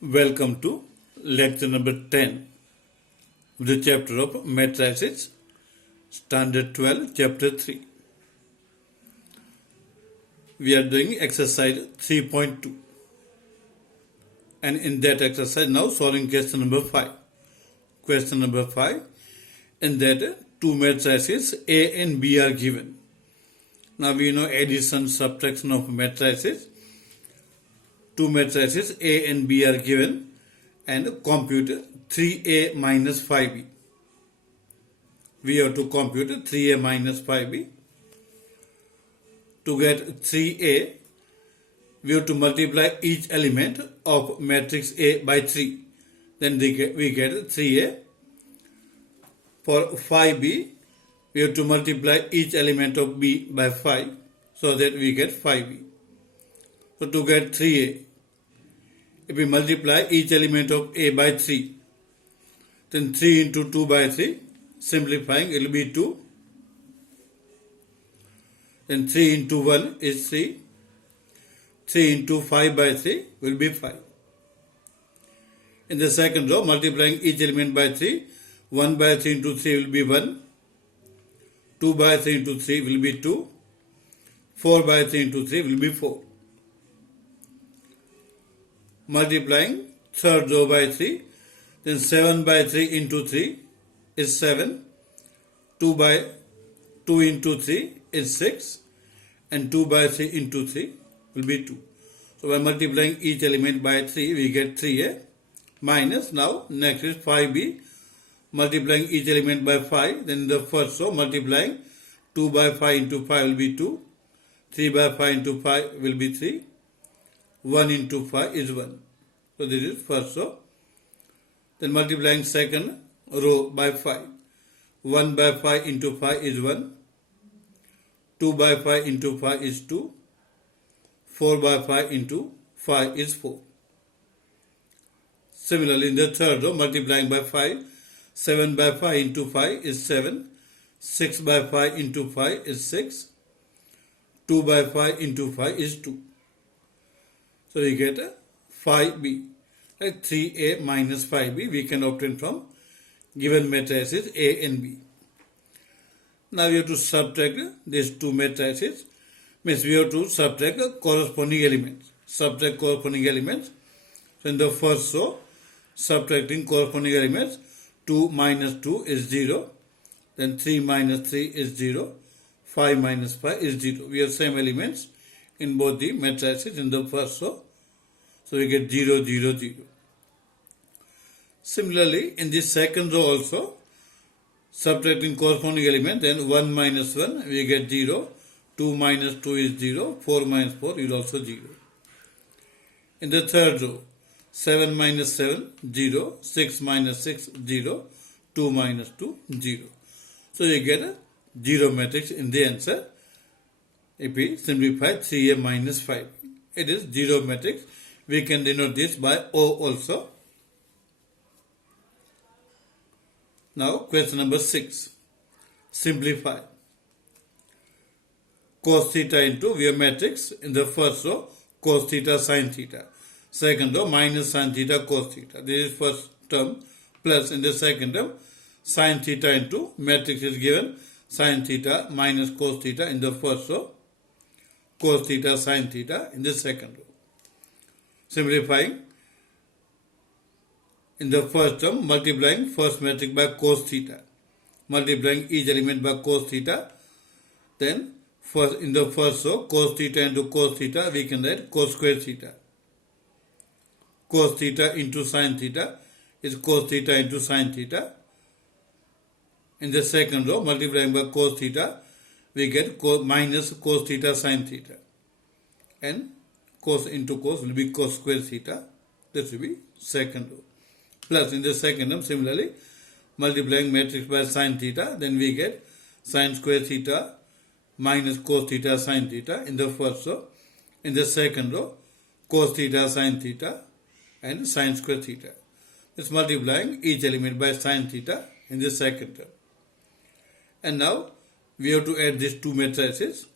Welcome to lecture number 10 of the chapter of matrices, standard 12, chapter 3. We are doing exercise 3.2, and in that exercise now solving question number 5. Question number 5, in that two matrices A and B are given. Now we know addition, subtraction of matrices. Two matrices A and B are given and compute 3A minus 5B. We have to compute 3A minus 5B. To get 3A, we have to multiply each element of matrix A by 3. Then we get 3A. For 5B, we have to multiply each element of B by 5 so that we get 5B. So to get 3A, if we multiply each element of A by 3, then 3 into 2 by 3, simplifying it will be 2. Then 3 into 1 is 3. 3 into 5 by 3 will be 5. In the second row, multiplying each element by 3, 1 by 3 into 3 will be 1. 2 by 3 into 3 will be 2. 4 by 3 into 3 will be 4. Multiplying third row by 3, then 7 by 3 into 3 is 7. 2 by 2 into 3 is 6. And 2 by 3 into 3 will be 2. So by multiplying each element by 3, we get 3A minus, now next is 5B. Multiplying each element by 5, then in the first row multiplying 2 by 5 into 5 will be 2. 3 by 5 into 5 will be 3. 1 into 5 is 1. So this is first row. Then multiplying second row by 5. 1 by 5 into 5 is 1. 2 by 5 into 5 is 2. 4 by 5 into 5 is 4. Similarly, in the third row, multiplying by 5, 7 by 5 into 5 is 7. 6 by 5 into 5 is 6. 2 by 5 into 5 is 2. So we get a 5B. Like 3A minus 5B we can obtain from given matrices A and B. Now we have to subtract these two matrices. Means we have to subtract corresponding elements. Subtract corresponding elements. So in the first row, subtracting corresponding elements, 2 minus 2 is 0. Then 3 minus 3 is 0. 5 minus 5 is 0. We have same elements in both the matrices in the first row. So we get 0, 0, 0. Similarly, in the second row also, subtracting corresponding element, then 1 minus 1, we get 0. 2 minus 2 is 0. 4 minus 4 is also 0. In the third row, 7 minus 7, 0. 6 minus 6, 0. 2 minus 2, 0. So you get a 0 matrix in the answer. If we simplify 3A minus 5, it is 0 matrix. We can denote this by O also. Now question number 6. Simplify. Cos theta into, we have matrix in the first row, cos theta sin theta. Second row, minus sin theta cos theta. This is first term, plus in the second term, sin theta into, matrix is given, sin theta minus cos theta in the first row, cos theta sin theta in the second row. Simplifying, in the first term, multiplying first matrix by cos theta. Multiplying each element by cos theta. Then, first in the first row, cos theta into cos theta, we can write cos square theta. Cos theta into sin theta is cos theta into sin theta. In the second row, multiplying by cos theta, we get minus cos theta sin theta. And cos into cos will be cos square theta. This will be second row. Plus in the second term, similarly, multiplying matrix by sin theta, then we get sin square theta minus cos theta sin theta in the first row. In the second row, cos theta sin theta and sin square theta. It's multiplying each element by sin theta in the second term. And now we have to add these two matrices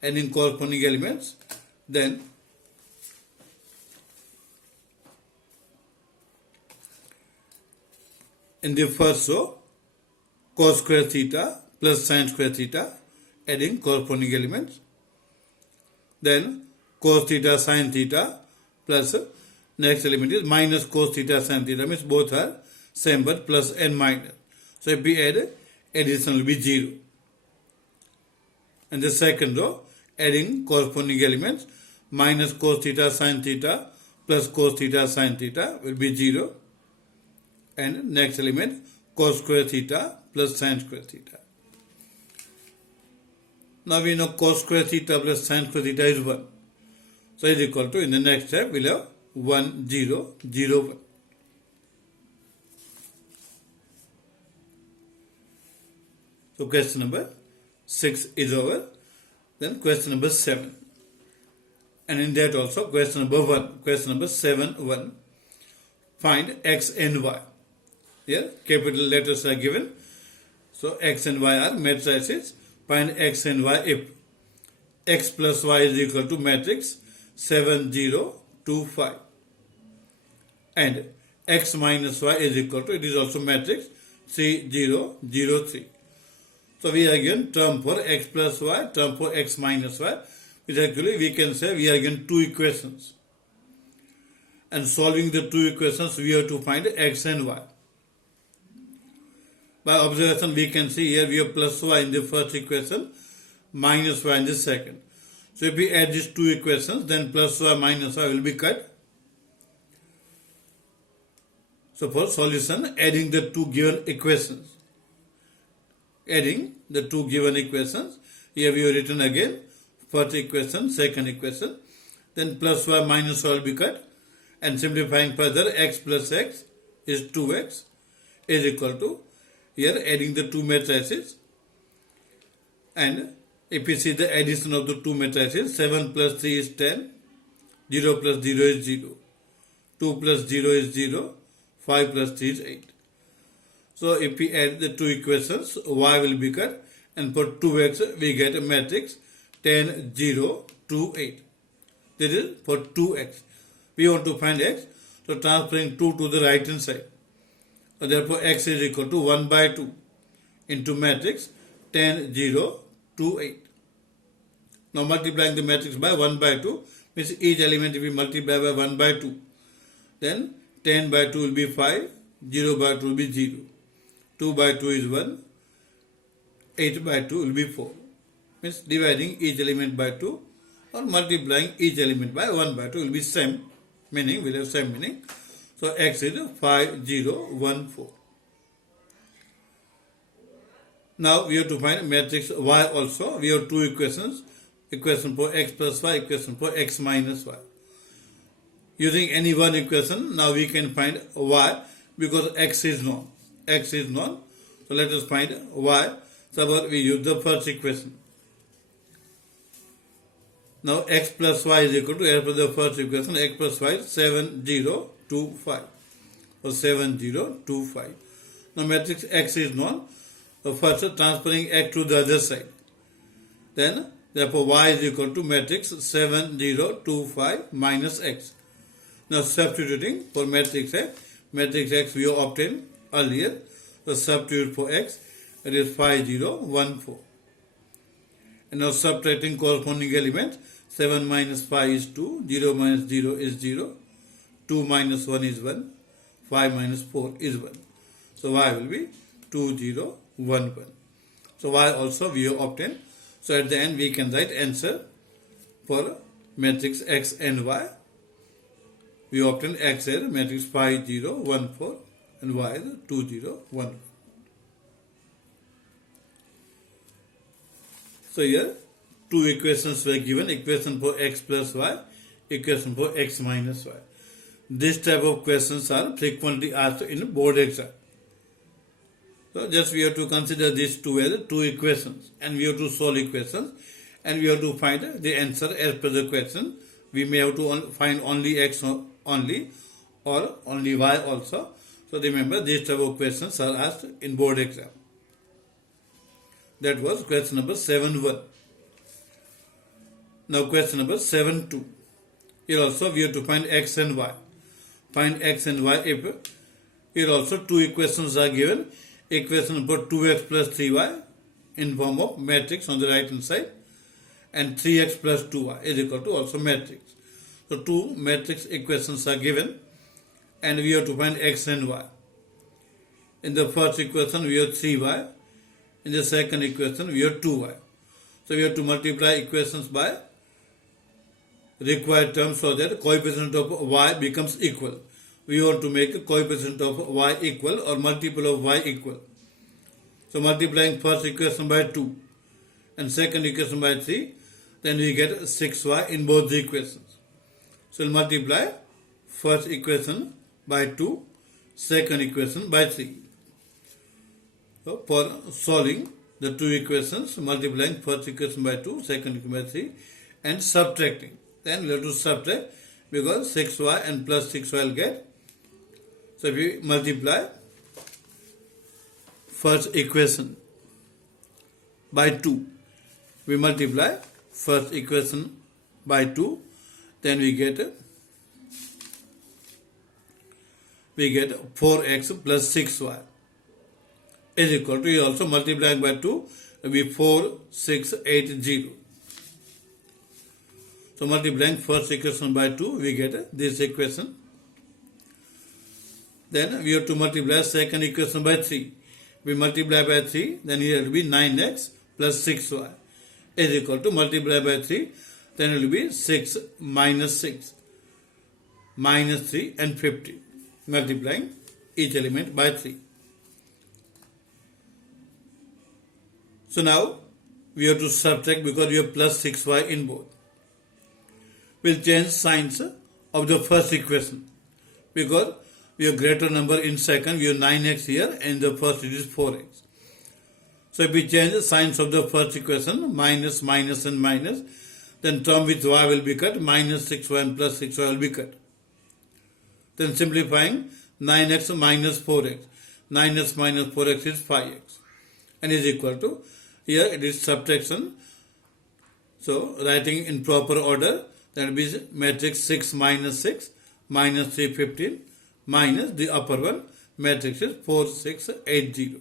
and in corresponding elements. Then In the first row, cos square theta plus sin square theta, adding corresponding elements. Then cos theta sin theta plus next element is minus cos theta sin theta, means both are same but plus and minus. So if we add, addition will be 0. And the second row, adding corresponding elements, minus cos theta sin theta plus cos theta sin theta will be 0. And next element, cos square theta plus sin square theta. Now we know cos square theta plus sin square theta is 1. So is equal to, in the next step, we'll have 1, 0, 0, 1. So question number 6 is over. Then question number 7. And in that also question number 1. Question number 7, 1. Find x and y. Here capital letters are given. So x and y are matrices. Find x and y if x plus y is equal to matrix 7, 0, 2, 5. And x minus y is equal to, it is also matrix 3, 0, 0, 3. So we are given term for x plus y, term for x minus y, which actually we can say we are given two equations. And solving the two equations, we have to find x and y. By observation, we can see here we have plus y in the first equation, minus y in the second. So if we add these two equations, then plus y minus y will be cut. So for solution, adding the two given equations. Adding the two given equations, here we have written again, first equation, second equation, then plus y minus y will be cut, and simplifying further, x plus x is 2x is equal to, here adding the two matrices, and if we see the addition of the two matrices, 7 plus 3 is 10, 0 plus 0 is 0, 2 plus 0 is 0, 5 plus 3 is 8. So if we add the two equations, y will be cut, and for 2x we get a matrix 10, 0, 2, 8. This is for 2x. We want to find x, so transferring 2 to the right hand side. So therefore x is equal to 1 by 2 into matrix 10, 0, 2, 8. Now multiplying the matrix by 1 by 2 means each element if we multiply by 1 by 2, then 10 by 2 will be 5, 0 by 2 will be 0. 2 by 2 is 1, 8 by 2 will be 4. Means dividing each element by 2 or multiplying each element by 1 by 2 will be same meaning, will have same meaning. So x is 5, 0, 1, 4. Now we have to find matrix y also. We have two equations, equation for x plus y, equation for x minus y. Using any one equation, now we can find y because x is known. X is known. So let us find y. Suppose we use the first equation. Now x plus y is equal to, as per the first equation, x plus y is 7, 0, 2, 5. So 7, 0, 2, 5. Now matrix x is known. So first transferring x to the other side. Then therefore y is equal to matrix 7, 0, 2, 5 minus x. Now substituting for matrix x we obtained earlier. So substitute for x, it is 5, 0, 1, 4. And now subtracting corresponding elements, 7 minus 5 is 2, 0 minus 0 is 0, 2 minus 1 is 1, 5 minus 4 is 1. So y will be 2, 0, 1, 1. So y also we have obtained. So at the end we can write answer for matrix x and y. We obtain x as matrix 5, 0, 1, 4 and y is 2, 0, 1, 1. So here two equations were given, equation for x plus y, equation for x minus y. This type of questions are frequently asked in board exam. So just we have to consider these two as two equations and we have to solve equations and we have to find the answer as per the question. We may have to find only x only or only y also. So remember these type of questions are asked in board exam. That was question number 7.1. Now question number 7.2. Here also we have to find x and y. Find x and y if Here also two equations are given. Equation for 2x plus 3y in form of matrix on the right hand side, and 3x plus 2y is equal to also matrix. So two matrix equations are given and we have to find x and y. In the first equation we have 3y. In the second equation we have 2y. So we have to multiply equations by required terms so that coefficient of y becomes equal. We want to make a coefficient of y equal or multiple of y equal. So multiplying first equation by 2 and second equation by 3, then we get 6y in both the equations. So we'll multiply first equation by 2, second equation by 3. So for solving the two equations, multiplying first equation by 2, second equation by 3 and subtracting. Then we have to subtract because 6y and plus 6y will get. So if we multiply first equation by 2, we multiply first equation by 2, then we get 4x plus 6y is equal to, we also multiplying by 2, it will be 4, 6, 8, 0. So multiplying first equation by 2, we get this equation. Then we have to multiply second equation by 3. We multiply by 3, then here it will be 9x plus 6y is equal to, multiply by 3, then it will be 6 minus 6, minus 3 and 50. Multiplying each element by 3. So now we have to subtract because we have plus 6y in both. We'll change signs of the first equation because we have greater number in second, we have 9x here and the first it is 4x. So if we change the signs of the first equation, minus, minus and minus, then term with y will be cut, minus 6y and plus 6y will be cut. Then simplifying 9x minus 4x, 9x minus 4x is 5x and is equal to, here it is subtraction. So writing in proper order, that will be matrix 6 minus 6, minus 3, 15, minus the upper one, matrix is 4, 6, 8, 0.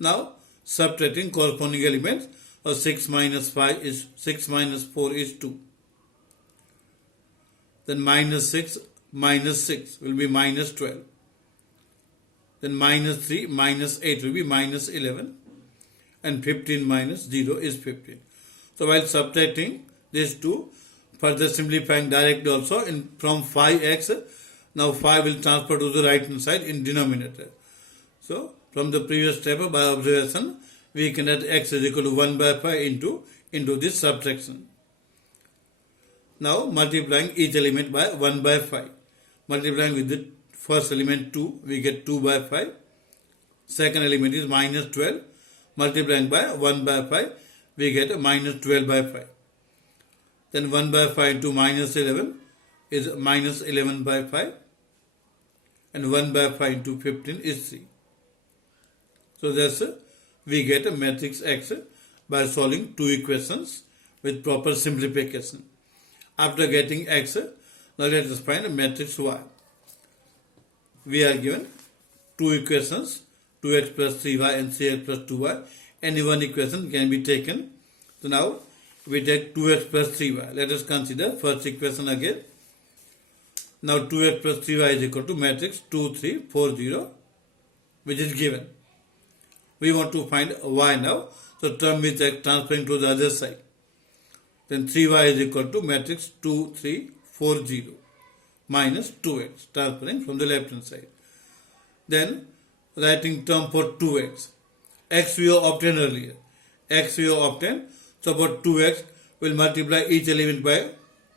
Now subtracting corresponding elements, or 6 minus 5 is 6 minus 4 is 2. Then minus 6 will be minus 12. Then minus 3 minus 8 will be minus 11. And 15 minus 0 is 15. So while subtracting these two, further simplifying direct also in from 5x, now 5 will transfer to the right hand side in denominator. So from the previous step by observation, we can add x is equal to 1 by 5 into this subtraction. Now multiplying each element by 1 by 5. Multiplying with the first element 2, we get 2 by 5. Second element is minus 12. Multiplying by 1 by 5, we get minus 12 by 5. Then 1 by 5 into minus 11 is minus 11 by 5. And 1 by 5 into 15 is 3. So that's we get a matrix X by solving two equations with proper simplification. After getting X, now let us find a matrix Y. We are given two equations, 2x plus 3y and 3x plus 2y. Any one equation can be taken. So now we take 2x plus 3y. Let us consider first equation again. Now 2x plus 3y is equal to matrix 2, 3, 4, 0, which is given. We want to find y now. So term with x transferring to the other side. Then 3y is equal to matrix 2, 3, 4, 0 minus 2x transferring from the left hand side. Then writing term for 2x. X we have obtained earlier. X we have obtained. So for 2x, we will multiply each element by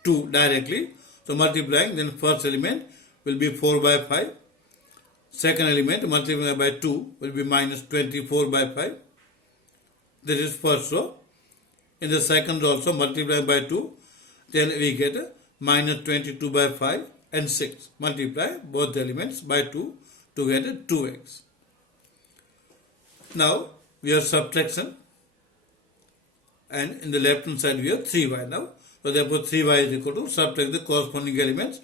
2 directly. So multiplying, then first element will be 4 by 5. Second element multiplied by 2 will be minus 24 by 5. This is first row. In the second row also multiply by 2. Then we get minus 22 by 5 and 6. Multiply both the elements by 2 to get 2x. Now we have subtraction. And in the left hand side we have 3y now. So therefore 3y is equal to, subtract the corresponding elements.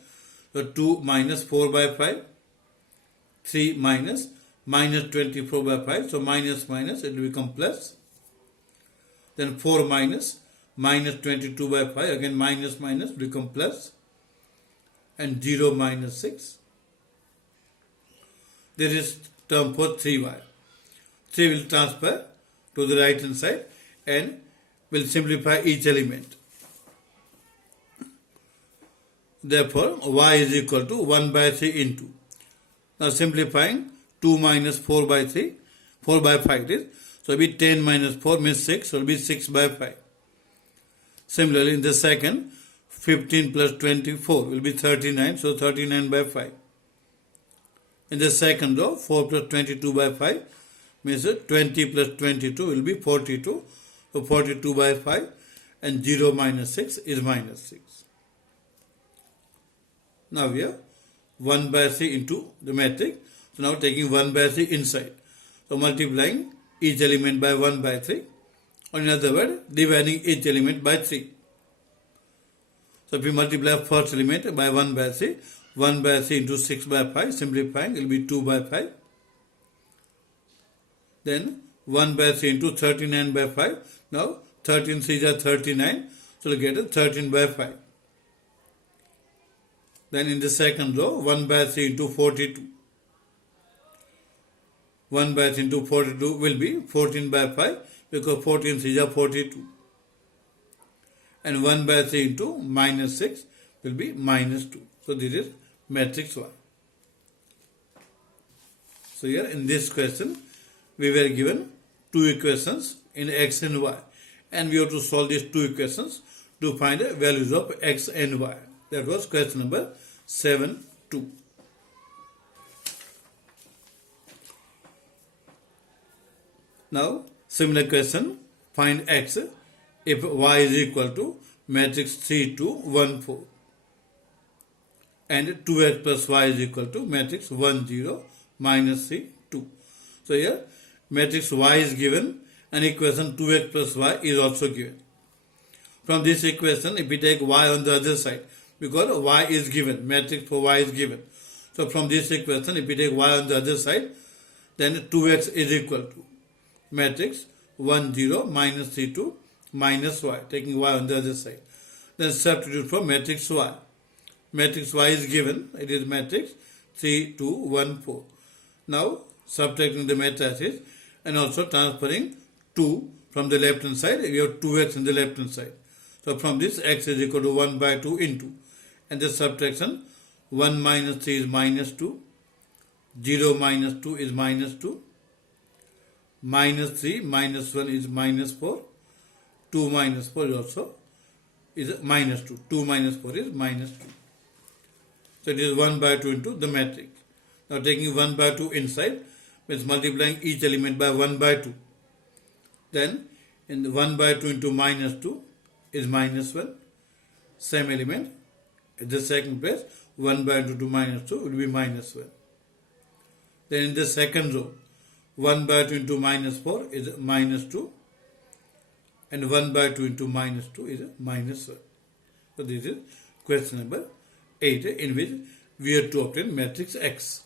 So 2 minus 4 by 5 3 minus, minus 24 by 5. So minus minus, it will become plus. Then 4 minus, minus 22 by 5. Again minus minus, become plus. And 0 minus 6. This is term for 3y. 3 will transfer to the right hand side and will simplify each element. Therefore, y is equal to 1 by 3 into. Now simplifying, 2 minus 4 by 3, 4 by 5 it is. So it will be 10 minus 4 means 6, so it will be 6 by 5. Similarly, in the second, 15 plus 24 will be 39, so 39 by 5. In the second row, 4 plus 22 by 5 means 20 plus 22 will be 42, so 42 by 5, and 0 minus 6 is minus 6. Now we have 1 by 3 into the matrix. So now taking 1 by 3 inside. So multiplying each element by 1 by 3. Or in other words, dividing each element by 3. So if we multiply first element by 1 by 3, 1 by 3 into 6 by 5, simplifying, it will be 2 by 5. Then 1 by 3 into 39 by 5. Now 13 3s are 39. So we'll get 13 by 5. Then in the second row, 1 by 3 into 42. 1 by 3 into 42 will be 14 by 5 because 14 3s are 42. And 1 by 3 into minus 6 will be minus 2. So this is matrix Y. So here in this question, we were given two equations in x and y. And we have to solve these two equations to find the values of x and y. That was question number 7-2. Now, similar question, find x if y is equal to matrix 3, 2, 1, 4. And 2x plus y is equal to matrix 1, 0, minus 3, 2. So here, matrix y is given and equation 2x plus y is also given. From this equation, if we take y on the other side, because y is given, matrix for y is given. So from this equation, if we take y on the other side, then 2x is equal to matrix 1, 0, minus 3, 2, minus y, taking y on the other side. Then substitute for matrix y. Matrix y is given, it is matrix 3, 2, 1, 4. Now, subtracting the matrices and also transferring 2 from the left hand side, we have 2x in the left hand side. So from this, x is equal to 1 by 2 into. And the subtraction, 1 minus 3 is minus 2. 0 minus 2 is minus 2. Minus 3 minus 1 is minus 4. 2 minus 4 is also is minus 2. 2 minus 4 is minus 2. So it is 1 by 2 into the matrix. Now taking 1 by 2 inside, means multiplying each element by 1 by 2. Then in the 1 by 2 into minus 2 is minus 1. Same element. At the second place, 1 by 2 to minus 2 will be minus 1. Then in the second row, 1 by 2 into minus 4 is minus 2. And 1 by 2 into minus 2 is minus 1. So this is question number 8, in which we have to obtain matrix X.